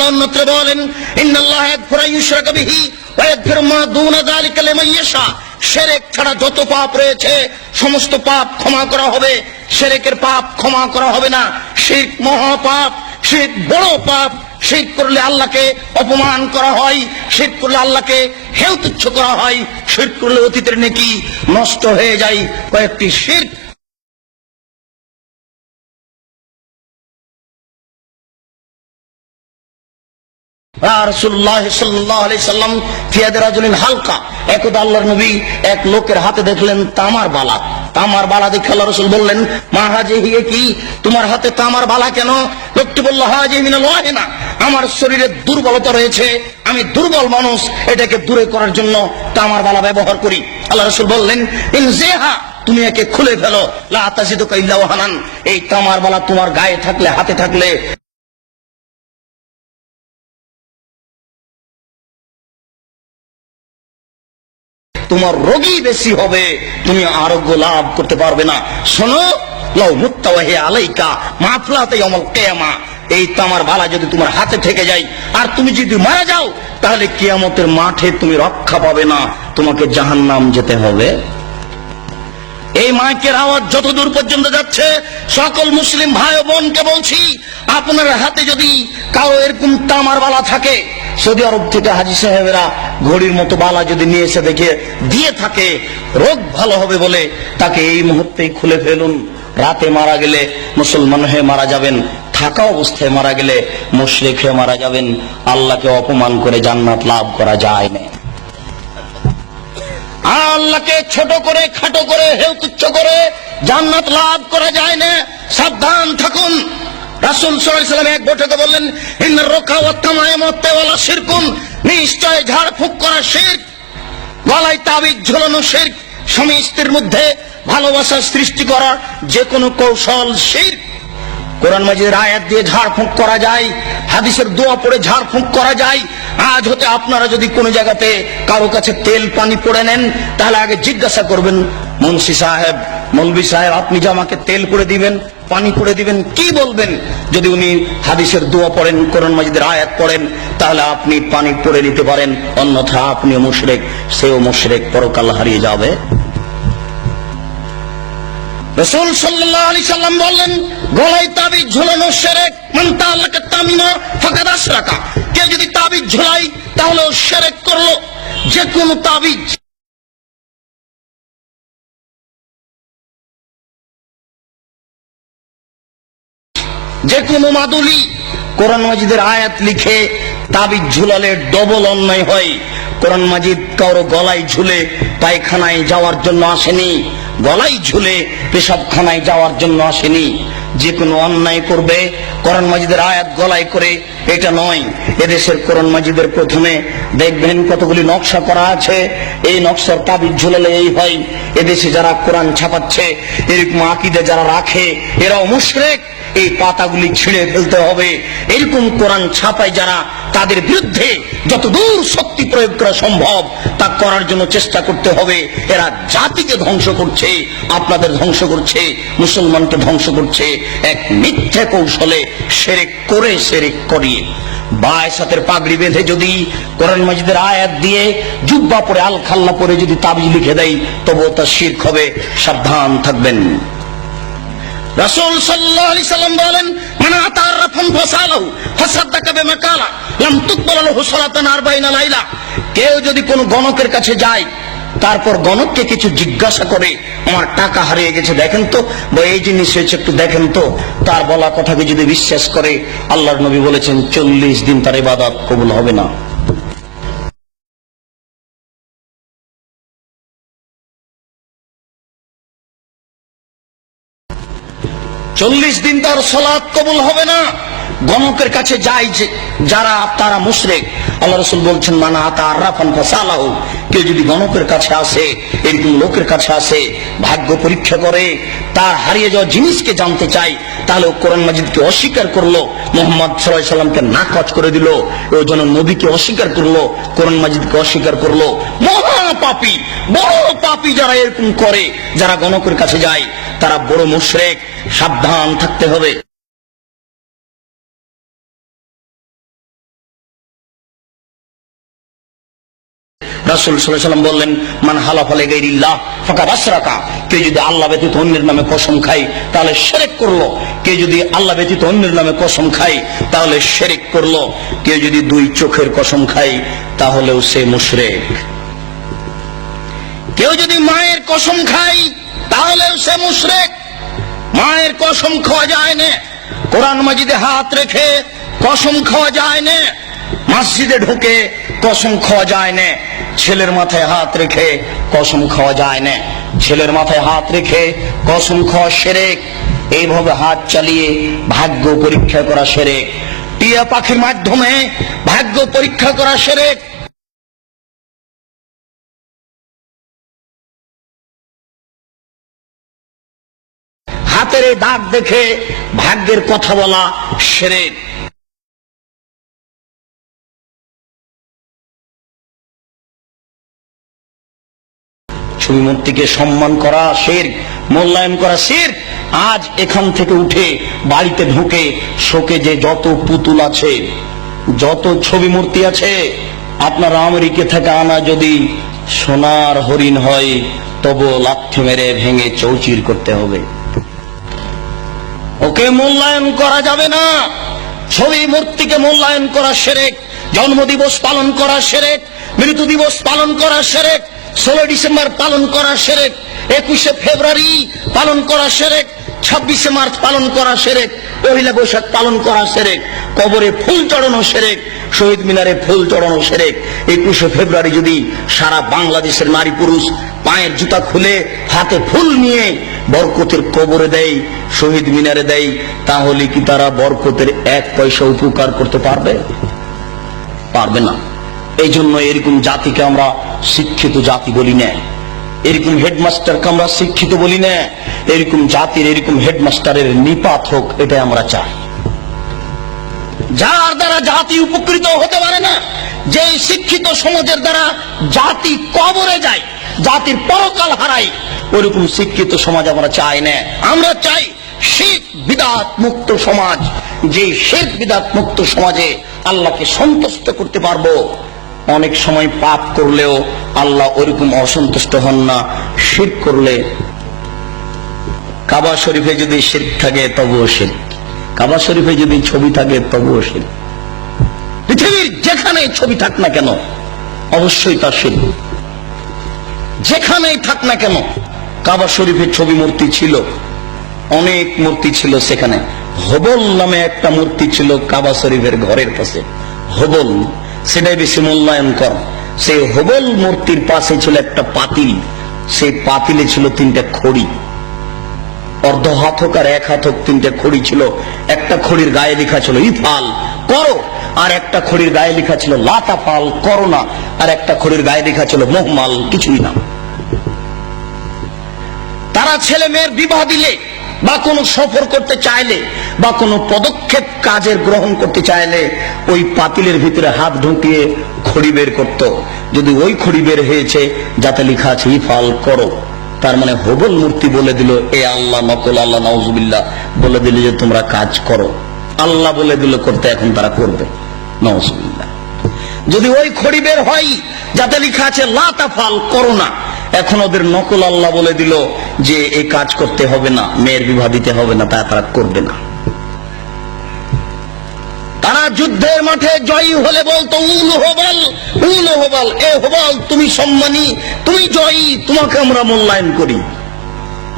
আল্লাহ অন্যত্র বলেন, ইন্নাল্লাহা ইয়াগফিরু আন ইউশরাকা বিহি ওয়া ইয়াগফিরু মা দুনা যালিকা লিমান ইয়াশা। শিরক ছাড়া যত পাপ রয়েছে সমস্ত পাপ ক্ষমা করা হবে, শিরকের পাপ ক্ষমা করা হবে না। শিরক মহাপাপ, শিরক বড় পাপ। শিরক করলে আল্লাহকে অপমান করা হয়, শিরক করলে আল্লাহকে হেয় তুচ্ছ করা হয়, শিরক করলে অতীতের নেকি নষ্ট হয়ে যায়। কয়েকটি শিরক রাসূলুল্লাহ সাল্লাল্লাহু আলাইহি সাল্লাম ফিয়াদ রাজুলিন হালকা, একদা আল্লাহর নবী এক লোকের হাতে দেখলেন তামার বালা। তামার বালা দেখে আল্লাহ রাসূল বললেন, মা হাজিহি, কি তোমার হাতে তামার বালা কেন? লোকটি বলল, হাজিহি মিনাল ওয়াহিনা, আমার শরীরে দুর্বলতা রয়েছে, আমি দুর্বল মানুষ, এটাকে দূরে করার জন্য তামার বালা ব্যবহার করি। আল্লাহ রাসূল বললেন, ইনজিহা, তুমি একে খুলে ফেলো, লা তাজিদুকা ইল্লা ওয়াহানান। এই তামার বালা তোমার গায়ে থাকলে, হাতে থাকলে তোমার রোগী বেশি হবে, তুমি আরোগ্য লাভ করতে পারবে না। শোনো, লাউ মুত্তা ওয়া হিয়া আলাইকা মাফলাতা ইয়াউমুল কিয়ামা, এই তামার বালা যদি তোমার হাতে থেকে যায় আর তুমি যদি মারা যাও, তাহলে কিয়ামতের মাঠে তুমি রক্ষা পাবে না, তোমাকে জাহান্নাম যেতে হবে। এই মাইকের আওয়াজ যত দূর পর্যন্ত যাচ্ছে, সকল মুসলিম ভাই ও বোনকে বলছি, আপনার হাতে যদি কারো এরকম তামার বালা থাকে, সৌদি আরব থেকে হাজী সাহেবেরা ঘড়ির মতো বালা যদি নিয়ে এসে দেখে দিয়ে থাকে, রোগ ভালো হবে বলে তাকে এই মুহূর্তেই খুলে ফেলুন। রাতে মারা গেলে মুসলমান হয়ে মারা যাবেন, থাকা অবস্থায় মারা গেলে মুশরিক হয়ে মারা যাবেন। আল্লাহকে অপমান করে জান্নাত লাভ করা যায় না, আল্লাহকে ছোট করে, খাটো করে, হেয় তুচ্ছ করে জান্নাত লাভ করা যায় না। সাবধান থাকুন। রাসূল সাল্লাল্লাহু আলাইহি ওয়াসাল্লাম এক বৈঠকে বললেন, ইন্নার রুকা ওয়াত তামাইম ওয়াত তাওয়ালা শিরকুন, নিশ্চয় ঝাড় ফুঁক করা শিরক, গলায় তাবিজ ঝোলানো শিরক, স্বামী স্ত্রীর মধ্যে ভালোবাসা সৃষ্টি করার যে কোনো কৌশল শিরক। কোরআন মাজিদের আয়াত দিয়ে ঝাড় ফুঁক করা যায়, হাদিসের দোয়া পড়ে ঝাড় ফুঁক করা যায়। আজ হতে আপনারা যদি কোনো জায়গাতে কারো কাছে তেল পানি পড়ে নেন, তাহলে আগে জিজ্ঞাসা করবেন, মুন্সি সাহেব, মৌলভী সাহেব, আপনি যে আমাকে তেল করে দিবেন, পানি করে দিবেন, কি বলবেন? যদি উনি হাদিসের দোয়া পড়েন, কোরআন মাজিদের আয়াত পড়েন, তাহলে আপনি পানি পড়ে নিতে পারেন, অন্যথা আপনিও মুশরিক, সেও মুশরিক, পরকাল হারিয়ে যাবে। রাসূল সাল্লাল্লাহু আলাইহি সাল্লাম বললেন, গলায় তাবিজ ঝুলানো শিরক, মান তাআল্লাকা তামিমা ফাকাদ আশরাকা, কেউ যদি তাবিজ ঝুলাই তাহলে ও শিরক করলো। যে কোনো তাবিজ, যে কোনো মাদুলি, কোরআন মাজিদের আয়াত লিখে তাবিজ ঝুলালে ডবল অন্যায় হয়। কোরআন মাজিদ কারো গলায় ঝুলে পায়খানায় যাওয়ার জন্য আসেনি, গলায় ঝুলে পেশাবখানায় যাওয়ার জন্য আসেনি। যে কোনো অন্যায় করবে কোরআন মাজিদের আয়াত গলায় করে, এটা নয়। এদেশের কোরআন মাজিদের প্রথমে দেখবেন কতগুলি নকশা করা আছে, এই নকশার তাবিজ ঝুলালে এই হয়। এদেশে যারা কোরআন ছাপাচ্ছে, এরকম আকীদা যারা রাখে, এরাও মুশরিক। এই পাতাগুলি ছিঁড়ে ফেলতে হবে। এরকম কোরআন ছাপায় যারা, তাদের বিরুদ্ধে যতদূর শক্তি প্রয়োগ করা সম্ভব তা করার জন্য চেষ্টা করতে হবে। এরা জাতিকে ধ্বংস করছে, আপনাদের ধ্বংস করছে, মুসলমানকে ধ্বংস করছে এক মিথ্যা কৌশলে, শিরক করে, শিরক করিয়ে। বায়সাতের পাগড়ি বেঁধে যদি কোরআন মাজিদের আয়াত দিয়ে জুব্বা পরে, আল খাল্লা পরে যদি তাবিজ লিখে দেয়, তবুও তা শিরক হবে। সাবধান থাকবেন। রাসূল সাল্লাল্লাহু আলাইহি সাল্লাম বলেন, মান আতা আরফান ফাসালাহু ফাসাদ্দাকা বিমা কালা লাম তুকবাল লাহু সালাতান 40 লাইলা। কেউ যদি কোনো গণকের কাছে যায়, তারপর গণককে কিছু জিজ্ঞাসা করে, আমার টাকা হারিয়ে গেছে দেখেন তো, বা এই জিনিস হয়েছে একটু দেখেন তো, তার বলা কথাকে যদি বিশ্বাস করে, আল্লাহর নবী বলেছেন 40 দিন তার ইবাদত কবুল হবে না। 40 দিন তার সালাত কবুল হবে না। গণকের কাছে যায় যারা, তারা মুশরিক। আল্লাহ রাসূল বলছেন, মান আতা আরফান ফাসালাহু, কেউ যদি গণকের কাছে আসে, এরকম লোকের কাছে আসে, ভাগ্য পরীক্ষা করে, তার হারিয়ে যাওয়া জিনিসকে জানতে চায়, তাহলে কোরআন মাজিদকে অস্বীকার করলো, মুহাম্মদ সাল্লাল্লাহু আলাইহি সাল্লামকে নাকচ করে দিল, ওই জন্য নবীকে অস্বীকার করলো, কোরআন মাজিদকে অস্বীকার করলো। মহাপাপী, বড় পাপী যারা এরকম করে, যারা গণকের কাছে যায়, তারা বড় মুশরিক। সাবধান থাকতে হবে। রাসূল সাল্লাল্লাহু আলাইহি ওয়াসাল্লাম বললেন, মান হালাফা লিগাইরিল্লাহ ফাকাদ আশরাকা, কেউ যদি আল্লাহ ব্যতীত অন্যের নামে কসম খায় তাহলে শিরক করলো। কেউ যদি আল্লাহ ব্যতীত অন্যের নামে কসম খায় তাহলে শিরক করলো। কেউ যদি দুই চোখের কসম খায় তাহলেও সে মুশরিক। কেউ যদি মায়ের কসম খায় তাহলেও সে মুশরিক। মায়ের কসম খাওয়া যায় না, কোরআন মাজিদে হাত রেখে কসম খাওয়া যায় না, মসজিদে ঢুকে কসম খাওয়া যায় না, ছেলের মাথায় হাত রেখে কসম খাওয়া যায় না, ছেলের মাথায় হাত রেখে কসম খাওয়া শিরক। এইভাবে হাত চালিয়ে ভাগ্য পরীক্ষা করা শিরক, টিয়া পাখির মাধ্যমে ভাগ্য পরীক্ষা করা শিরক। হাতের দাগ দেখে ভাগ্যের কথা বলা শিরক। ছবি মূর্তিকে সম্মান করা শিরক, মূল্যায়ন করা শিরক। আজ এখান থেকে উঠে বাড়িতে ঢুকে শোকেজে যত পুতুল আছে, যত ছবি মূর্তি আছে, আপনার আমেরিকা থেকে আনা যদি সোনার হরিণ হয় তবু লাথি মেরে ভেঙে চৌচির করতে হবে, ওকে মূল্যায়ন করা যাবে না। ছবি মূর্তিকে মূল্যায়ন করা শিরক। জন্মদিবস পালন করা শিরক, মৃত্যু দিবস পালন করা শিরক, 16 ডিসেম্বর পালন করা শিরক, 21শে ফেব্রুয়ারি পালন করা শিরক, 26শে মার্চ পালন করা শিরক, পহেলা বৈশাখ পালন করা শিরক, কবরে ফুল চড়ানো শিরক, শহীদ মিনারে ফুল চড়ানো শিরক। 21শে ফেব্রুয়ারি যদি সারা বাংলাদেশের নারী পুরুষ পায়ের জুতা খুলে হাতে ফুল নিয়ে বরকতের কবরে দেয়, শহীদ মিনারে দেয়, তাহলে কি তারা বরকতের 1 পয়সা উপকার করতে পারবে? পারবে না। এই জন্য এরকম জাতিকে আমরা শিক্ষিত জাতি বলি না, এরকম হেডমাস্টারকে আমরা শিক্ষিত বলি না। এরকম জাতির, এরকম হেডমাস্টারের নিপাত হোক, এটাই আমরা চাই। যার দ্বারা জাতি উপকৃত হতে পারে না, যে শিক্ষিত সমাজের দ্বারা জাতি কবরে যায়, জাতির পরকাল হারায়, ওরকম শিক্ষিত সমাজ আমরা চাই না। আমরা চাই শিরক বিদআত মুক্ত সমাজ, যে শিরক বিদআত মুক্ত সমাজে আল্লাহকে সন্তুষ্ট করতে পারবো। অনেক সময় পাপ করলেও আল্লাহ ওরকম অসন্তুষ্ট হন না। শিরক করলে, কাবা শরীফে যদি শিরক থাকে তবুও শিরক, কাবা শরীফে যদি ছবি থাকে তবুও শিরক। পৃথিবীর যেখানে ছবি থাক না কেন অবশ্যই তা শিরক, যেখানেই থাক না কেন। কাবা শরীফের ছবি মূর্তি ছিল, অনেক মূর্তি ছিল সেখানে। হবল নামে একটা মূর্তি ছিল কাবা শরীফের ঘরের পাশে, হবল, সেটাই বেশি মূল্যায়ন কর। সেই হবল মূর্তির পাশে ছিল একটা পাতিল, সেই পাতিলে ছিল 3টা খড়ি, অর্ধ হাত হোক আর 1 হাত হোক 3টা খড়ি ছিল। একটা খড়ির গায়ে লেখা ছিল ইফাল, করো, আর একটা খড়ির গায়ে লেখা ছিল লা তাফাল, করো না, আর একটা খড়ির গায়ে লেখা ছিল মুহমাল, কিছুই না। তারা ছেলে মেয়ের বিবাহ দিলে বা কোনো সফর করতে চাইলে বা কোনো পদক্ষেপ কাজের গ্রহণ করতে চাইলে ওই পাতিলের ভিতরে হাত ঢুকিয়ে খড়ি বের করত। যদি ওই খড়ি বের হয়েছে যাতে লেখা আছে ইফাল, করো, তার মানে হবল মূর্তি বলে দিল এ আল্লাহ, নকল আল্লাহ, নাউজুবিল্লাহ বলে দিল যে তোমরা কাজ করো। আল্লাহ বলে দিল করতে, এখন তারা করবে, নাউজুবিল্লাহ। যদি ওই খড়ি বের হয় যাতে লেখা আছে লা তাফাল, করো না, এখন ওদের নকল আল্লাহ বলে দিল যে এই কাজ করতে হবে না, মেয়ের বিবাহ দিতে হবে না, তাই তারা করবে না। তারা যুদ্ধের মাঠে জয়ী হলে বলতো উল হবল, উল হবল, এ হবল তুমি সম্মানী, তুমি জয়ী, তোমাকে আমরা মূল্যায়ন করি।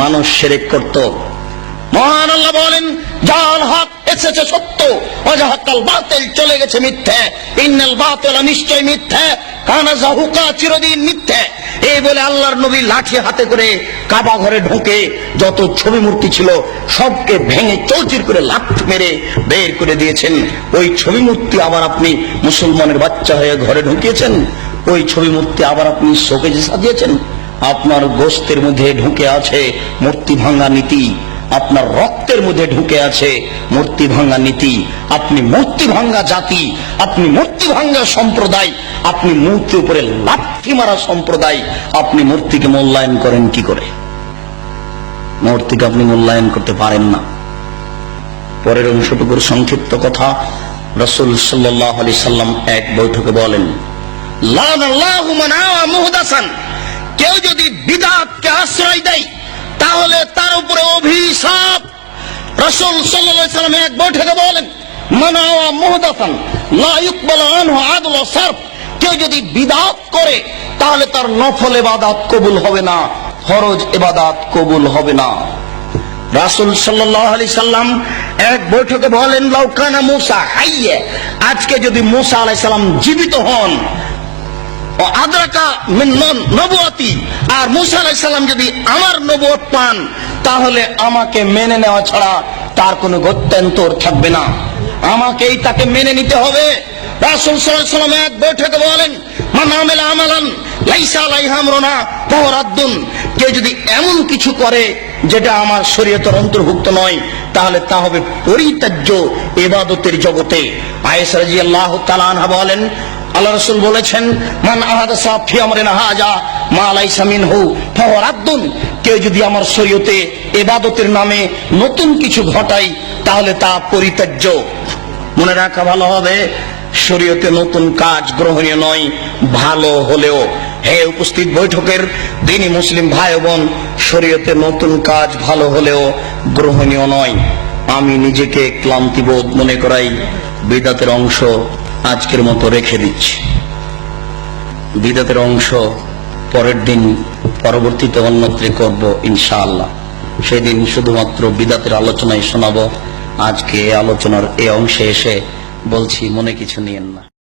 মানুষ শিরক করত। মহান আল্লাহ বলেন, যার হক এসেছে সত্য, ওয়াজাহাকাল বাতিল, চলে গেছে মিথ্যা, ইন্নাল বাতিলা, নিশ্চয় মিথ্যা, কানা যাহুকা, চিরদিন মিথ্যা। এই বলে আল্লাহর নবী লাঠি হাতে করে কাবা ঘরে ঢুকে যত ছবি মূর্তি ছিল সবকে ভেঙে চৌচির করে লাথি মেরে বের করে দিয়েছেন। ওই ছবি মূর্তি আবার আপনি মুসলমানের বাচ্চা হয়ে ঘরে ঢুকিয়েছেন, ওই ছবি মূর্তি আবার আপনি শোকেজে সাজিয়েছেন। আপনার গোশতের মধ্যে ঢুকে আছে মূর্তি ভাঙা নীতি, আপনার রক্তের মধ্যে ঢুকে আছে মূর্তি ভাঙ্গা নীতি। আপনি মূর্তি ভাঙ্গা জাতি, আপনি মূর্তি ভাঙ্গা সম্প্রদায়, আপনি মূর্তির উপরে লাথি মারা সম্প্রদায়। আপনি মূর্তিকে মূল্যায়ন করেন কি করে? মূর্তিকে আপনি মূল্যায়ন করতে পারেন না। পরের অংশটুকুর সংক্ষিপ্ত কথা রাসূল সাল্লাল্লাহু আলাইহি সাল্লাম এক বৈঠকে বলেন, লানাল্লাহু মান আওয়া মুহদাসান, কেউ যদি বিদআতকে আশ্রয় দেয় তাহলে তার উপরে অভিশাপ। রাসূল সাল্লাল্লাহু আলাইহি ওয়াসাল্লাম এক বৈঠকে বলেন, মান আওয়া মুহদাসান লা ইউকবালু আনহু আদল ওয়া সারফ, কেউ যদি বিদআত করে তাহলে তার নফল ইবাদত কবুল হবে না, ফরজ ইবাদত কবুল হবে না। রাসূল সাল্লাল্লাহু আলাইহি সাল্লাম এক বৈঠকে বলেন, লাউ কানা মূসা হাইয়া, আজকে যদি মূসা আলাইহিস সালাম জীবিত হন, ও আদরাকা মিন নবুয়তি, আর মূসা আলাইহিস সালাম যদি আমার নবুয়ত পান, তাহলে আমাকে মেনে নেওয়া ছাড়া তার কোনো গত্যন্তর থাকবে না, আমাকেই তাকে মেনে নিতে হবে। রাসূল সাল্লাল্লাহু আলাইহি সাল্লাম এক বৈঠকে বলেন, মান আমিলা আমালান লাইসা আলাইহি আমরুনা ফাহুয়া রাদ্দুন, কেউ যদি এমন কিছু করে যেটা আমার শরীয়তের অন্তর্ভুক্ত নয়, তাহলে তা হবে পরিত্যাজ্য ইবাদতের জগতে। আয়েশা রাদিয়াল্লাহু তাআলা আনহা বলেন, আল্লাহ রাসূল বলেছেন, মান আহাদাসা ফি আমরিনা হাযা মা লাইসা মিনহু ফাহুয়া রাদ্দুন, কেউ যদি আমার শরীয়তে ইবাদতের নামে নতুন কিছু ঘটায় তাহলে তা পরিত্যাজ্য। মনে রাখা ভালো হবে, শরীয়তে নতুন কাজ গ্রহণীয় নয়, ভালো হলেও। হে উপস্থিত বৈঠকের দিনী মুসলিম ভাই বোন, শরীয়তে নতুন কাজ ভালো হলেও গ্রহণীয় নয়। আমি নিজেকে ক্লান্তিবোধ মনে করাই বিদআতের অংশ আজকের মতো রেখে দিচ্ছি। বিদআতের অংশ পরের দিন পরবর্তীতে অন্যত্রে করব ইনশাআল্লাহ। সেদিন শুধুমাত্র বিদআতের আলোচনায় শোনাবো। আজকে এই আলোচনার এই অংশে এসে বলছি, মনে কিছু নিয়েন না।